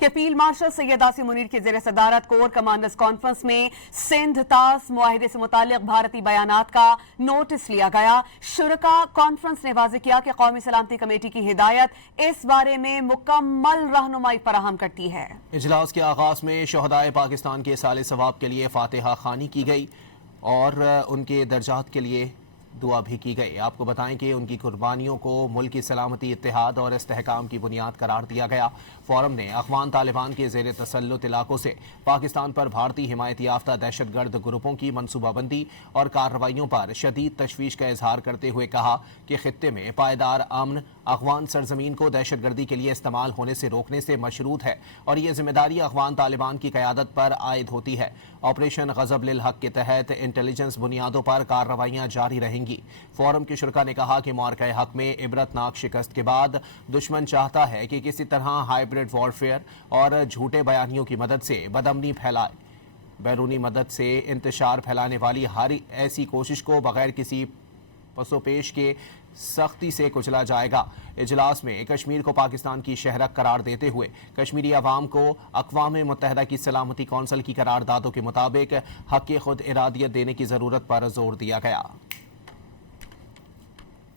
کہ field marshal Syed Asim Munir کی زیر صدارت کور کمانڈرز کانفرنس میں سندھ طاس معاہدے سے متعلق بھارتی بیانات کا نوٹس لیا گیا۔ شرکا کانفرنس نے واضح کیا کہ قومی سلامتی کمیٹی کی ہدایت اس بارے میں مکمل رہنمائی فراہم کرتی ہے۔ اجلاس کے آغاز میں شہدائے پاکستان کے سال ثواب کے لیے فاتحہ خوانی کی گئی اور ان کے درجات کے لیے دعا بھی کی گئی۔ آپ کو بتائیں کہ ان کی قربانیوں کو ملک کی سلامتی، اتحاد اور استحکام کی بنیاد قرار دیا گیا۔ فورم نے افغان طالبان کے زیر تسلط علاقوں سے پاکستان پر بھارتی حمایت یافتہ دہشت گرد گروپوں کی منصوبہ بندی اور کارروائیوں پر شدید تشویش کا اظہار کرتے ہوئے کہا کہ خطے میں پائیدار امن افغان سرزمین کو دہشت گردی کے لیے استعمال ہونے سے روکنے سے مشروط ہے اور یہ ذمہ داری افغان طالبان کی قیادت پر عائد ہوتی ہے۔ آپریشن غضب للحق کے تحت انٹیلیجنس بنیادوں پر کارروائیاں جاری رہیں گی۔ فورم کے شرکا نے کہا کہ معرکہ حق میں عبرتناک شکست کے بعد دشمن چاہتا ہے کہ کسی طرح ہائبرڈ وارفیئر اور جھوٹے بیانیوں کی مدد سے بدامنی پھیلائے۔ بیرونی مدد سے انتشار پھیلانے والی ہر ایسی کوشش کو بغیر کسی پس و پیش کے سختی سے کچلا جائے گا۔ اجلاس میں کشمیر کو پاکستان کی شہرک قرار دیتے ہوئے کشمیری عوام کو اقوام متحدہ کی سلامتی کونسل کی قراردادوں کے مطابق حق خود ارادیت دینے کی ضرورت پر زور دیا گیا۔